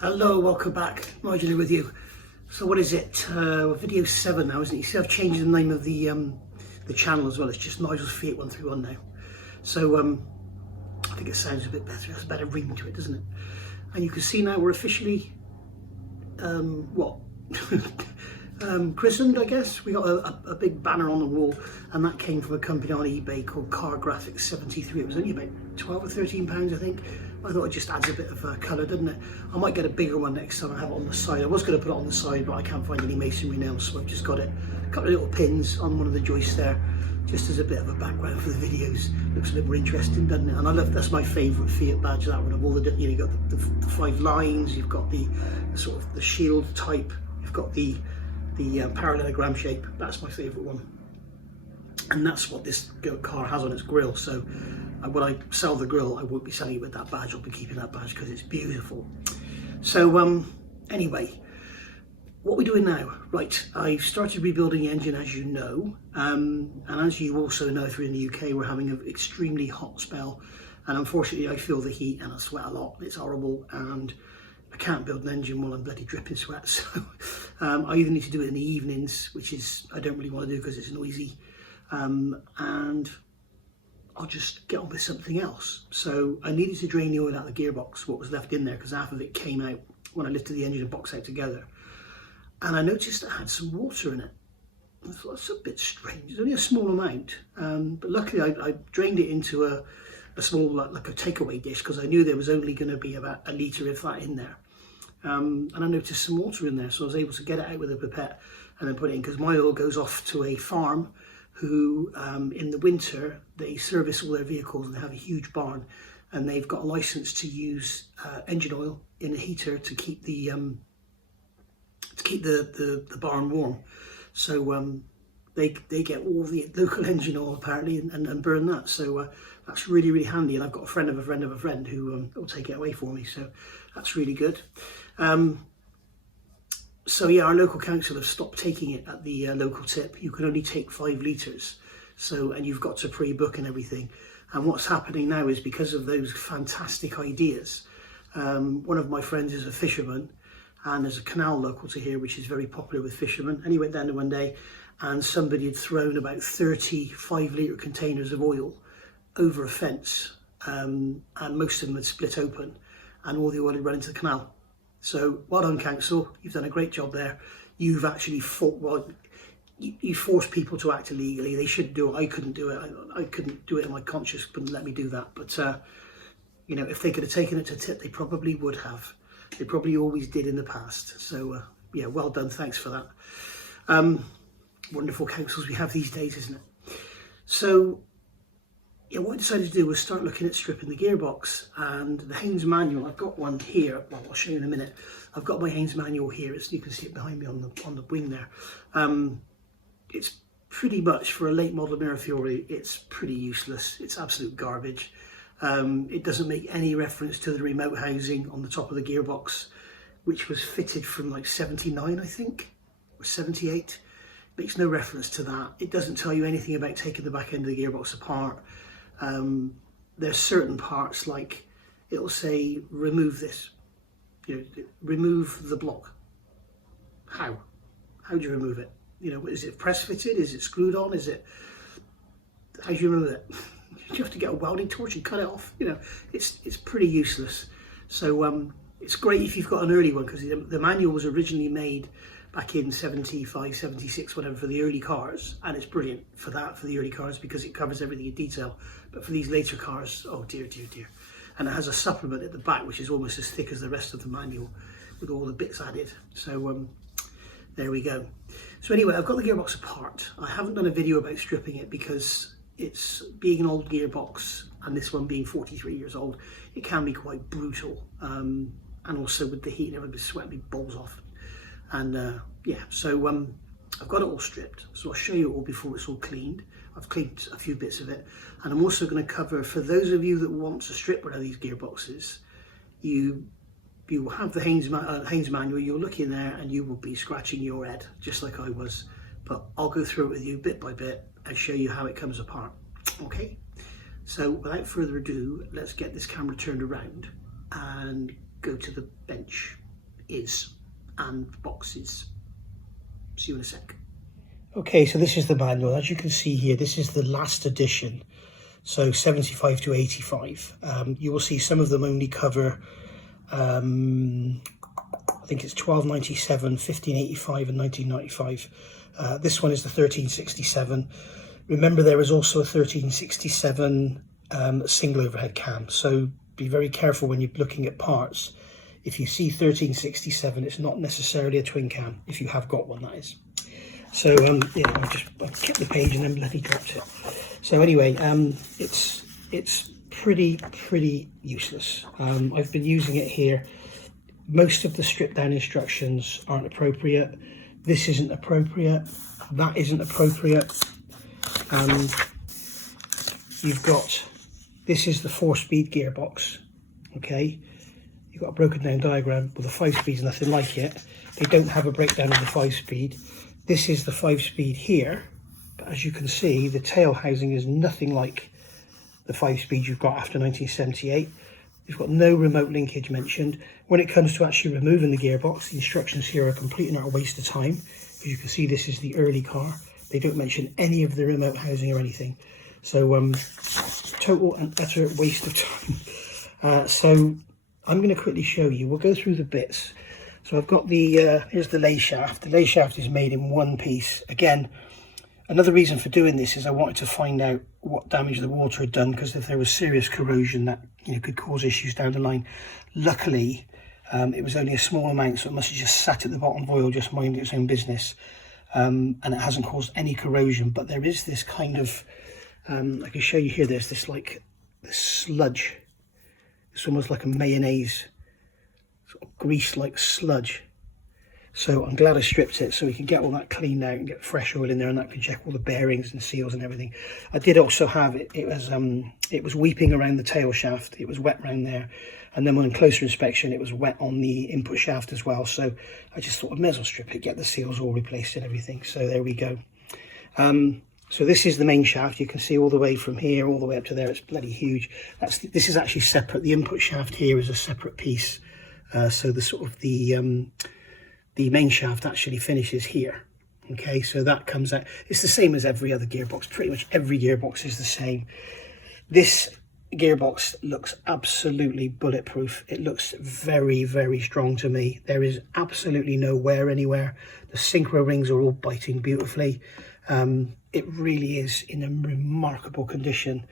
Hello, welcome back. Nigel with you. So what is it? Video 7 now, isn't it? You see I've changed the name of the channel as well. It's just Nigel's Fiat 131 now. So I think it sounds a bit better. It has a better ring to it, doesn't it? And you can see now we're officially christened, I guess. We got a big banner on the wall, and that came from a company on eBay called Car Graphics 73. It was only about 12 or 13 pounds, I think. I thought it just adds a bit of colour, doesn't it? I might get a bigger one next time and have it on the side. I was going to put it on the side, but I can't find any masonry nails, so I've just got it. A couple of little pins on one of the joists there, just as a bit of a background for the videos. Looks a bit more interesting, doesn't it? And I love, that's my favourite Fiat badge, that one, of all the, you've got the 5 lines, you've got the sort of the shield type, you've got the parallelogram shape. That's my favourite one, and that's what this car has on its grille. So when I sell the grille, I won't be selling it with that badge. I'll be keeping that badge because it's beautiful. So anyway, what we're doing now, right, I've started rebuilding the engine, as you know, and as you also know, if you're in the UK, we're having an extremely hot spell, and unfortunately I feel the heat and I sweat a lot. It's horrible, and I can't build an engine while I'm bloody dripping sweat. So I either need to do it in the evenings, which is I don't really want to do because it's noisy, and I'll just get on with something else. So I needed to drain the oil out of the gearbox, what was left in there, because half of it came out when I lifted the engine and box out together. And I noticed it had some water in it. I thought, that's a bit strange. It's only a small amount, but luckily I drained it into a small, like a takeaway dish, because I knew there was only going to be about a litre of that in there. And I noticed some water in there, so I was able to get it out with a pipette and then put it in, because my oil goes off to a farm who in the winter they service all their vehicles, and they have a huge barn, and they've got a license to use engine oil in a heater to keep the barn warm. So they get all the local engine oil apparently and burn that. So that's really, really handy, and I've got a friend of a friend of a friend who will take it away for me, so that's really good. So yeah, our local council have stopped taking it at the local tip. You can only take 5 litres, so, and you've got to pre-book and everything. And what's happening now is, because of those fantastic ideas, one of my friends is a fisherman, and there's a canal local to here which is very popular with fishermen, and he went down there one day and somebody had thrown about 30 5-litre containers of oil over a fence, and most of them had split open and all the oil had run into the canal. So well done, council, you've done a great job there. You've actually you forced people to act illegally. They should do it. I couldn't do it. I couldn't do it, and my conscience wouldn't let me do that. But you know, if they could have taken it to tip, they probably would have. They probably always did in the past. So yeah, well done, thanks for that. Wonderful councils we have these days, isn't it? So yeah, what I decided to do was start looking at stripping the gearbox, and the Haynes manual, I've got one here, well, I'll show you in a minute. I've got my Haynes manual here, you can see it behind me on the wing there. It's pretty much, for a late model Mirafiori, it's pretty useless. It's absolute garbage. It doesn't make any reference to the remote housing on the top of the gearbox, which was fitted from like 79, I think, or 78. Makes no reference to that. It doesn't tell you anything about taking the back end of the gearbox apart. There's certain parts, like it'll say remove this, you know, remove the block. How do you remove it? You know, is it press fitted? Is it screwed on? How do you remove it? You have to get a welding torch and cut it off. You know, it's pretty useless. So it's great if you've got an early one, because the manual was originally made back in 75, 76, whatever, for the early cars, and it's brilliant for that, for the early cars, because it covers everything in detail. But for these later cars, oh dear, dear, dear. And it has a supplement at the back which is almost as thick as the rest of the manual, with all the bits added. So there we go. So anyway, I've got the gearbox apart. I haven't done a video about stripping it because it's, being an old gearbox, and this one being 43 years old, it can be quite brutal. And also with the heat and everything, sweating me balls off. And yeah, so I've got it all stripped, so I'll show you it all before it's all cleaned. I've cleaned a few bits of it, and I'm also going to cover, for those of you that want to strip one of these gearboxes, you will have the Haynes manual. You'll look in there and you will be scratching your head just like I was, but I'll go through it with you bit by bit and show you how it comes apart. Okay, so without further ado, let's get this camera turned around and go to the bench. is and boxes. See you in a sec. Okay, so this is the manual. As you can see here, this is the last edition, so 75 to 85. You will see some of them only cover, I think it's 1297, 1585 and 1995. This one is the 1367. Remember, there is also a 1367 single overhead cam, so be very careful when you're looking at parts. If you see 1367, it's not necessarily a twin cam, if you have got one, that is. So yeah, I've kept the page and then bloody dropped it. So anyway, it's pretty useless. I've been using it here. Most of the stripped down instructions aren't appropriate. This isn't appropriate. That isn't appropriate. You've got, this is the 4-speed gearbox. Okay, you've got a broken down diagram with the 5-speed's nothing like it. They don't have a breakdown of the 5-speed. This is the 5-speed here, but as you can see, the tail housing is nothing like the 5-speed you've got after 1978. You've got no remote linkage mentioned. When it comes to actually removing the gearbox, the instructions here are a complete and utter waste of time. As you can see, this is the early car. They don't mention any of the remote housing or anything. So total and utter waste of time. So I'm going to quickly show you. We'll go through the bits. So I've got the, here's the lay shaft. The lay shaft is made in one piece. Again, another reason for doing this is I wanted to find out what damage the water had done, because if there was serious corrosion, that could cause issues down the line. Luckily, it was only a small amount, so it must have just sat at the bottom of oil, just minding its own business. And it hasn't caused any corrosion, but there is this kind of, I can show you here, there's this like this sludge. It's almost like a mayonnaise, sort of grease-like sludge. So I'm glad I stripped it so we can get all that cleaned out and get fresh oil in there, and that can check all the bearings and seals and everything. I did also have it, it was weeping around the tail shaft. It was wet around there. And then on closer inspection, it was wet on the input shaft as well. So I just thought I may as well strip it, get the seals all replaced and everything. So there we go. So this is the main shaft. You can see all the way from here, all the way up to there. It's bloody huge. This is actually separate. The input shaft here is a separate piece. So the sort of the main shaft actually finishes here. Okay, so that comes out. It's the same as every other gearbox. Pretty much every gearbox is the same. This gearbox looks absolutely bulletproof. It looks very strong to me. There is absolutely no wear anywhere. The synchro rings are all biting beautifully. It really is in a remarkable condition.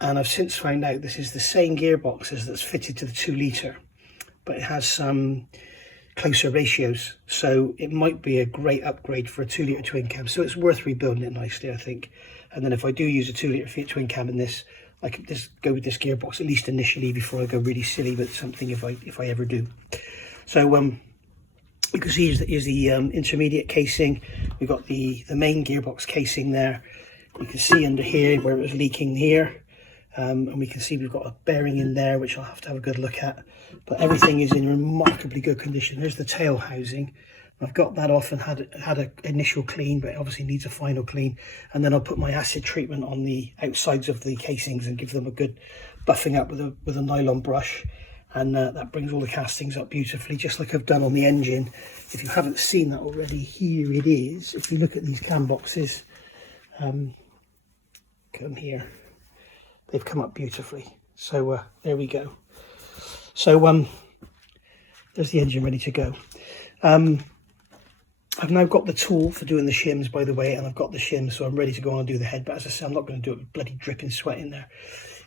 And I've since found out this is the same gearbox as that's fitted to the 2 litre, but it has some closer ratios, so it might be a great upgrade for a 2 litre twin cam. So it's worth rebuilding it nicely, I think. And then if I do use a 2 litre Fiat twin cam in this, I could just go with this gearbox, at least initially, before I go really silly with something, if I ever do. So you can see here's the intermediate casing. We've got the main gearbox casing there. You can see under here where it was leaking here. And we can see we've got a bearing in there, which I'll have to have a good look at. But everything is in remarkably good condition. There's the tail housing. I've got that off and had an initial clean, but it obviously needs a final clean. And then I'll put my acid treatment on the outsides of the casings and give them a good buffing up with a nylon brush. And that brings all the castings up beautifully, just like I've done on the engine. If you haven't seen that already, here it is. If you look at these cam boxes, come here. They've come up beautifully. So there we go. So there's the engine ready to go. I've now got the tool for doing the shims, by the way, and I've got the shims, so I'm ready to go on and do the head. But as I say, I'm not going to do it with bloody dripping sweat in there.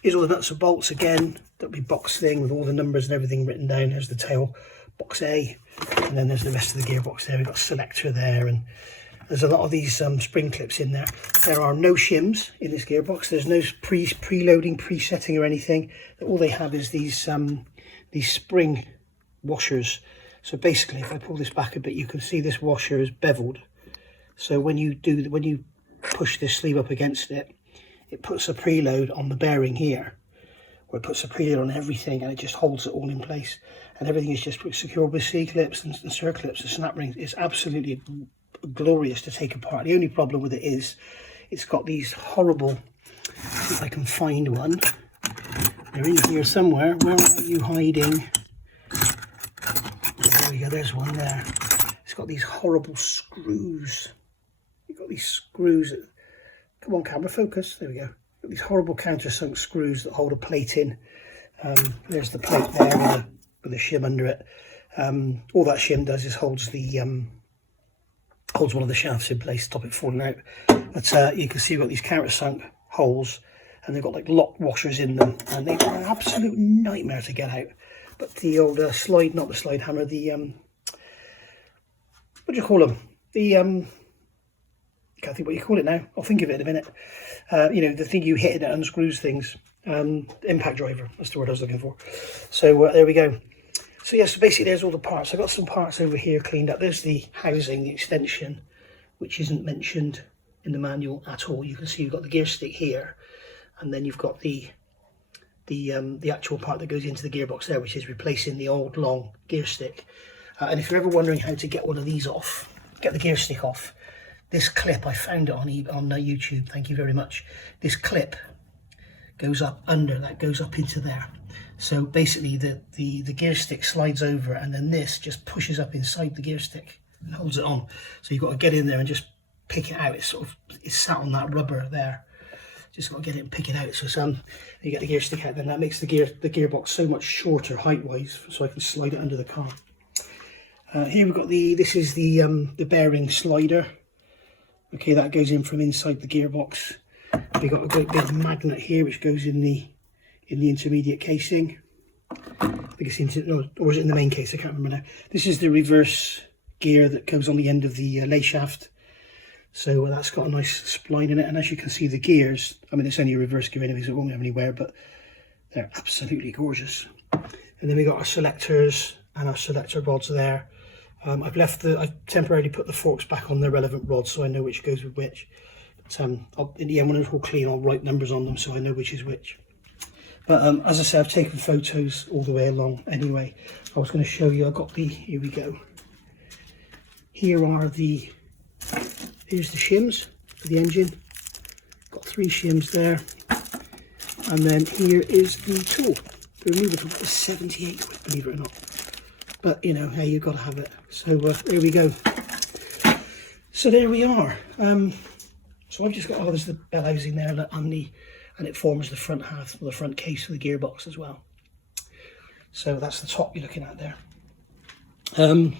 Here's all the nuts and bolts again. That'll be box thing with all the numbers and everything written down. There's the tail, box A, and then there's the rest of the gearbox there. We've got selector there, and there's a lot of these spring clips in there. There are no shims in this gearbox. There's no preloading, presetting or anything. All they have is these spring washers. So basically, if I pull this back a bit, you can see this washer is beveled. So when you push this sleeve up against it, it puts a preload on the bearing here, or it puts a preload on everything, and it just holds it all in place. And everything is just secured with C-clips and circlips and snap rings. It's absolutely glorious to take apart. The only problem with it is it's got these horrible, see if I can find one. They're in here somewhere. Where are you hiding? There we go, there's one there. It's got these horrible screws. You've got these screws that, come on camera, focus, there we go. Got these horrible countersunk screws that hold a plate in. There's the plate there with a shim under it. All that shim does is holds one of the shafts in place, stop it falling out. But you can see you've got these countersunk holes, and they've got like lock washers in them, and they're an absolute nightmare to get out. But the old slide, not the slide hammer, the what do you call them? The can't think what you call it now. I'll think of it in a minute. You know, the thing you hit and it unscrews things. Impact driver, that's the word I was looking for. So there we go. So yeah, so basically there's all the parts. I've got some parts over here cleaned up. There's the housing, the extension, which isn't mentioned in the manual at all. You can see you've got the gear stick here, and then you've got the actual part that goes into the gearbox there, which is replacing the old long gear stick. And if you're ever wondering how to get one of these off, get the gear stick off, this clip, I found it on YouTube, thank you very much. This clip goes up under, that goes up into there. So basically the gear stick slides over, and then this just pushes up inside the gear stick and holds it on. So you've got to get in there and just pick it out. It's sat on that rubber there. Just got to get it and pick it out. So you get the gear stick out, then that makes the gearbox so much shorter height-wise, so I can slide it under the car. Here we've got this is the bearing slider. Okay, that goes in from inside the gearbox. We've got a great big magnet here which goes in the intermediate casing. I think it's or is it in the main case? I can't remember now. This is the reverse gear that goes on the end of the lay shaft. So that's got a nice spline in it, and as you can see, the gears, I mean, it's only a reverse gear anyway, so it won't have any wear, but they're absolutely gorgeous. And then we got our selectors and our selector rods there. I've temporarily put the forks back on the relevant rods so I know which goes with which. But in the end, when it's all clean, I'll write numbers on them so I know which is which. But as I say, I've taken photos all the way along anyway. I was going to show you, here we go. Here's the shims for the engine. Got 3 shims there. And then here is the tool. The removal tool is 78 quid, believe it or not. But you know, hey, you've got to have it. So there we go. So there we are. So I've just got, there's the bell housing there, and it forms the front half, or the front case for the gearbox as well. So that's the top you're looking at there. So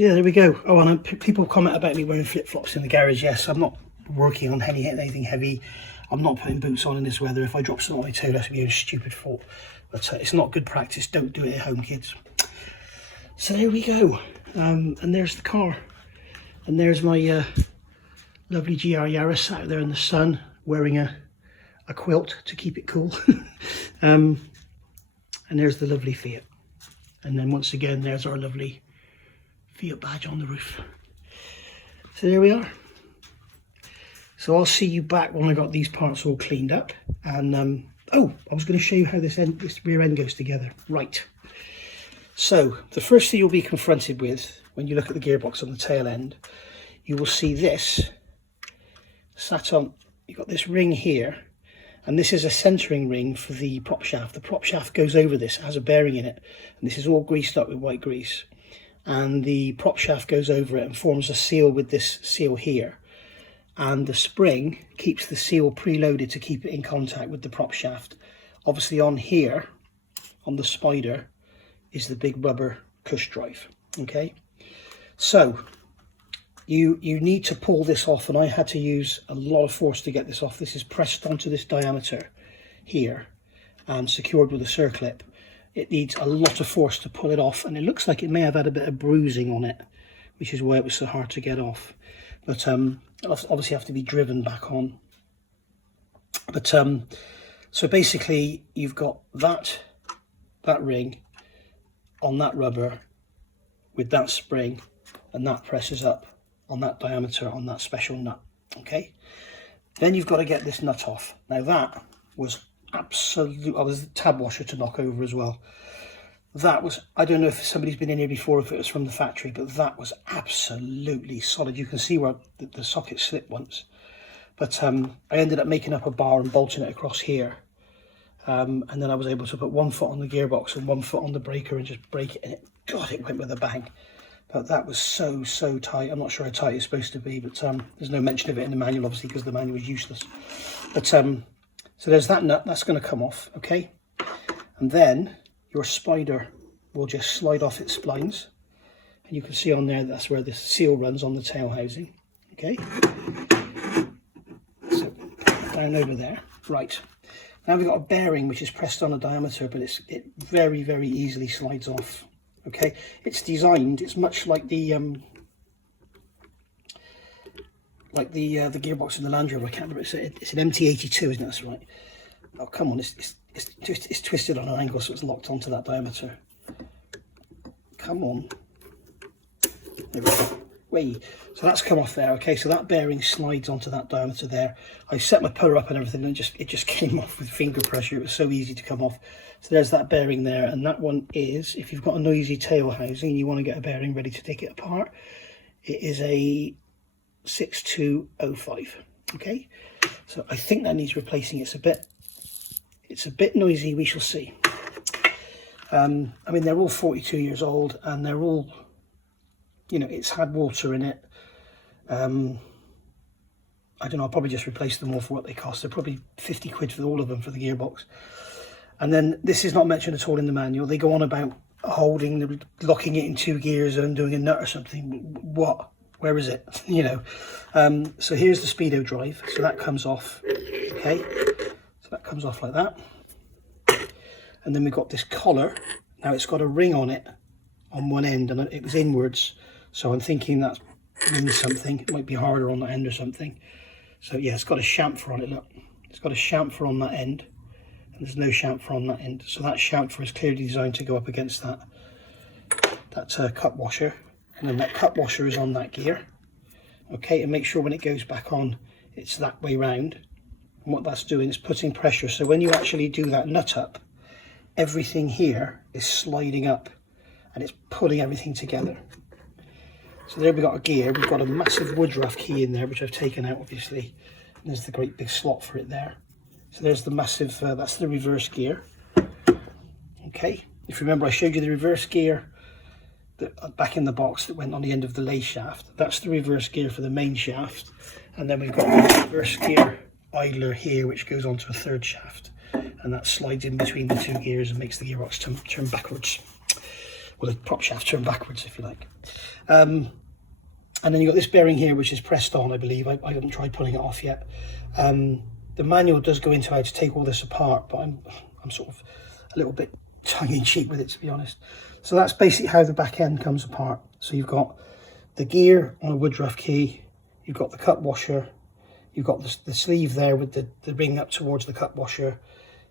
yeah, there we go. Oh, and people comment about me wearing flip-flops in the garage. Yes, I'm not working on anything heavy. I'm not putting boots on in this weather. If I drop something on my toe, that's going to be a stupid fault. But it's not good practice. Don't do it at home, kids. So there we go. And there's the car. And there's my lovely GR Yaris out there in the sun, wearing a quilt to keep it cool. And there's the lovely Fiat. And then once again, there's our lovely Fiat badge on the roof. So there we are. So I'll see you back when I got these parts all cleaned up. And oh, I was going to show you how this rear end goes together. Right. So the first thing you'll be confronted with when you look at the gearbox on the tail end, you will see this sat on. You've got this ring here, and this is a centering ring for the prop shaft. The prop shaft goes over this, it has a bearing in it, and this is all greased up with white grease. And the prop shaft goes over it and forms a seal with this seal here. And the spring keeps the seal preloaded to keep it in contact with the prop shaft. Obviously on here, on the spider, is the big rubber cush drive. Okay, so you need to pull this off, and I had to use a lot of force to get this off. This is pressed onto this diameter here and secured with a circlip. It needs a lot of force to pull it off, and it looks like it may have had a bit of bruising on it, which is why it was so hard to get off. But obviously have to be driven back on. But so basically you've got that ring on that rubber with that spring, and that presses up on that diameter on that special nut. Okay, then you've got to get this nut off. Now that was absolute. Oh, there's a tab washer to knock over as well. That was, I don't know if somebody's been in here before, if it was from the factory, but that was absolutely solid. You can see where the socket slipped once. But I ended up making up a bar and bolting it across here. and then I was able to put 1 foot on the gearbox and 1 foot on the breaker and just break it, and it went with a bang. But that was so tight. I'm not sure how tight it's supposed to be, but there's no mention of it in the manual, obviously, because the manual is useless. But so there's that nut, that's going to come off, okay? And then your spider will just slide off its splines. And you can see on there, that's where the seal runs on the tail housing, okay? So down over there, right. Now we've got a bearing which is pressed on a diameter, but it very easily slides off. Okay, it's designed. It's much like the gearbox in the Land Rover. I can't remember. It's an MT82, isn't it? That's right. Oh come on, it's twisted on an angle, so it's locked onto that diameter. Come on. There we go. Wait. So that's come off there. Okay, so that bearing slides onto that diameter there. I set my puller up and everything, and it just came off with finger pressure. It was so easy to come off. So there's that bearing there, and that one is, if you've got a noisy tail housing and you want to get a bearing ready to take it apart, it is a 6205. Okay, so I think that needs replacing. It's a bit noisy. We shall see. I mean, they're all 42 years old, and they're all, you know, it's had water in it. I don't know, I'll probably just replace them all for what they cost. They're probably 50 quid for all of them for the gearbox. And then this is not mentioned at all in the manual. They go on about locking it in 2 gears and doing a nut or something. What? Where is it? You know. So here's the speedo drive. So that comes off. Okay. So that comes off like that. And then we've got this collar. Now it's got a ring on it on one end, and it was inwards. So I'm thinking that means something. It might be harder on that end or something. So yeah, it's got a chamfer on it. Look, it's got a chamfer on that end. There's no chamfer on that end, so that chamfer is clearly designed to go up against that cup washer, and then that cup washer is on that gear. Okay, and make sure when it goes back on, it's that way round. And what that's doing is putting pressure, so when you actually do that nut up, everything here is sliding up, and it's pulling everything together. So there we've got a gear. We've got a massive Woodruff key in there, which I've taken out, obviously. And there's the great big slot for it there. So there's the massive, that's the reverse gear. Okay, if you remember, I showed you the reverse gear back in the box that went on the end of the lay shaft. That's the reverse gear for the main shaft. And then we've got the reverse gear idler here, which goes onto a 3rd shaft. And that slides in between the 2 gears and makes the gearbox turn backwards. Or the prop shaft turn backwards, if you like. And then you've got this bearing here, which is pressed on, I believe. I haven't tried pulling it off yet. The manual does go into how to take all this apart, but I'm sort of a little bit tongue-in-cheek with it, to be honest. So that's basically how the back end comes apart. So you've got the gear on a Woodruff key, you've got the cup washer, you've got the sleeve there with the ring up towards the cup washer,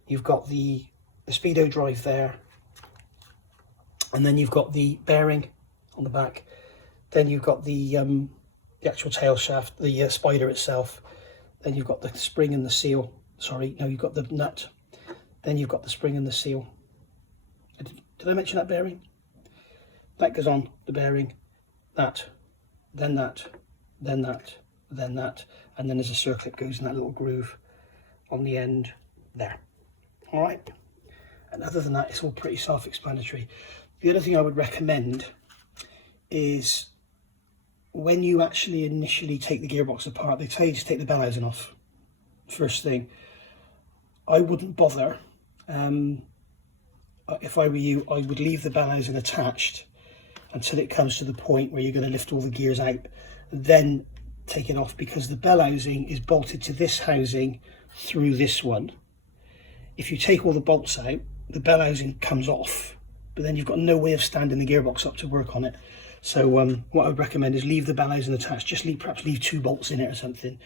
you've got the speedo drive there, and then you've got the bearing on the back, then you've got the actual tail shaft, the spider itself. Then you've got the spring and the seal. Sorry, no, you've got the nut. Then you've got the spring and the seal. Did I mention that bearing? That goes on the bearing. That, then that, then that, then that. And then there's a circlip goes in that little groove on the end there. All right. And other than that, it's all pretty self-explanatory. The other thing I would recommend is, when you actually initially take the gearbox apart, they tell you to take the bell housing off first thing. I wouldn't bother. If I were you, I would leave the bell housing attached until it comes to the point where you're going to lift all the gears out, then take it off, because the bell housing is bolted to this housing through this one. If you take all the bolts out, the bell housing comes off, but then you've got no way of standing the gearbox up to work on it. So what I would recommend is leave the bell housing attached. Just perhaps leave 2 bolts in it or something.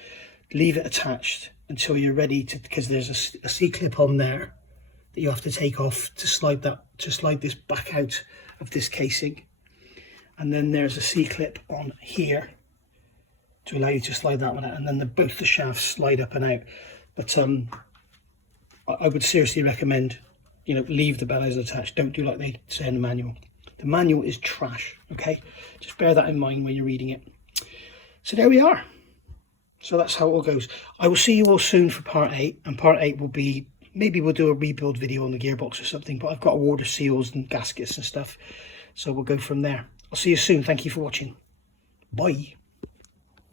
Leave it attached until you're ready to, because there's a C-clip on there that you have to take off to slide this back out of this casing. And then there's a C-clip on here to allow you to slide that one out. And then both the shafts slide up and out. But I would seriously recommend, you know, leave the bell housing attached. Don't do like they say in the manual. The manual is trash, okay? Just bear that in mind when you're reading it. So there we are. So that's how it all goes. I will see you all soon for part 8, and part 8 will be maybe we'll do a rebuild video on the gearbox or something, but I've got to order seals and gaskets and stuff, so we'll go from there. I'll see you soon. Thank you for watching. Bye.